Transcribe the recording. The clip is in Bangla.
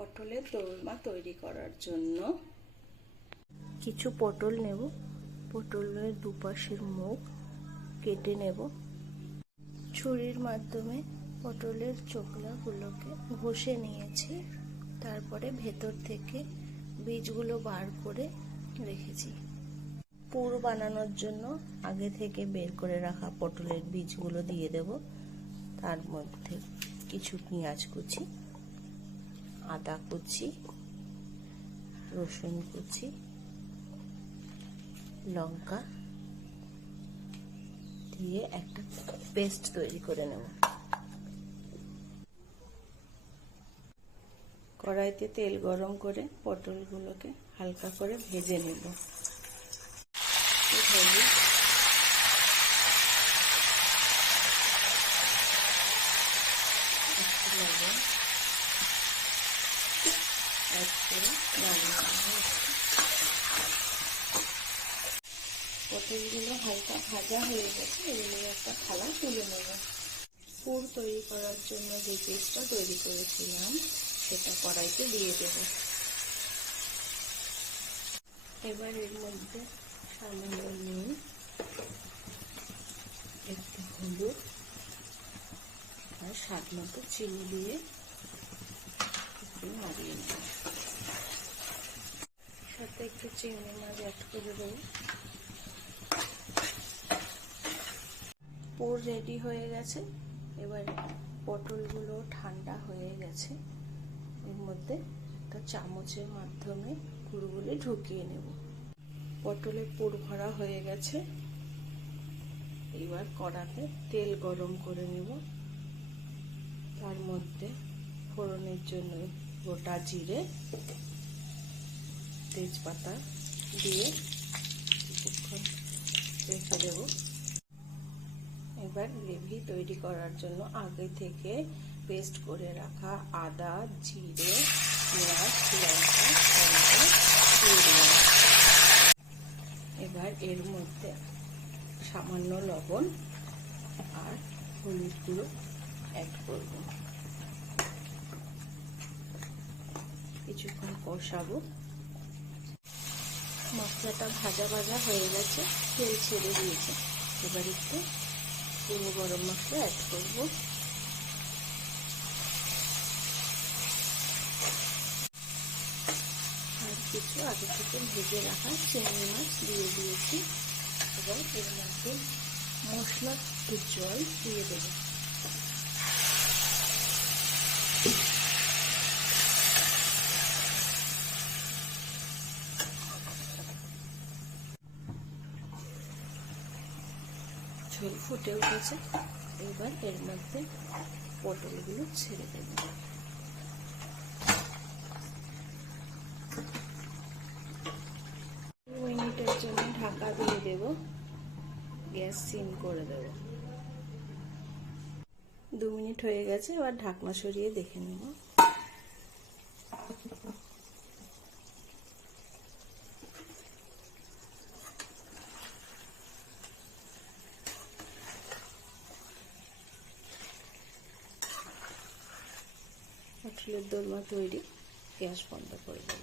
পটলের দোরমা তৈরি করার জন্য কিছু পটল নেব। পটলের দুপাশের মুখ কেটে নেব। ছুরির মাধ্যমে পটলের চোখলাগুলোকে ঘষে নিয়েছি। তারপরে ভেতর থেকে বীজগুলো বার করে রেখেছি। পুর বানানোর জন্য আগে থেকে বের করে রাখা পটলের বীজগুলো দিয়ে দেব। তার মধ্যে কিছু পেঁয়াজ কুচি, আদা কুচি, রসুন কুচি, লঙ্কা দিয়ে একটা পেস্ট তৈরি করে নেব। কড়াইতে তেল গরম করে পটলগুলোকে হালকা করে ভেজে নেব। পটলগুলো হালকা ভাজা হয়ে গেছে, এগুলো একটা থালায় তুলে নেব। পুর তৈরি করার জন্য যে পেস্টটা তৈরি করেছিলাম সেটা কড়াইতে দিয়ে দেব। এবার এর মধ্যে সামান্য নুন, একটু হলুদ আর স্বাদ মতো চিনি দিয়ে একটু নাড়িয়ে নেব। সাথে একটু চিংড়ি মাছ অ্যাড করে দেব। পুর রেডি হয়ে গেছে। এবার পটলগুলো ঠান্ডা হয়ে গেছে। এর মধ্যে একটা চামচের মাধ্যমে পুরগুলি ঢুকিয়ে নেব। পটলের পুর ভরা হয়ে গেছে। এবার কড়াতে তেল গরম করে নেব। তার মধ্যে ফোড়নের জন্য গোটা জিরে, তেজপাতা দিয়ে কিছুক্ষণ রেখে দেব। এবার গ্রেভি তৈরি করার জন্য আগে থেকে পেস্ট করে রাখা আদা, জিরে, পেঁয়াজ, লঙ্কা দিয়ে দিলাম। এবার এর মধ্যে সামান্য লবণ আর হলুদ গুঁড়ো অ্যাড করব। কিছুক্ষণ কষাবো। মশলাটা ভাজা ভাজা হয়ে গেছে, তেল ছেড়ে দিয়েছে। এবার একটু পুরো গরম মশলা অ্যাড করব। আর কিছু আগে থেকে ভেজে রাখা চিংড়ি মাছ দিয়ে দিয়েছি এবং এর মধ্যে মশলার একটু জল দিয়ে দেব। ঝোল ফুটে উঠেছে। এবার এর মধ্যে পটলগুলো ছেড়ে দেব। মিনিটের জন্য ঢাকা দিয়ে দেব। গ্যাস সিম করে দেব। 2 মিনিট হয়ে গেছে। এবার ঢাকনা সরিয়ে দেখে নেব। পটলের দোরমা তৈরি। গ্যাস বন্ধ করে দেব।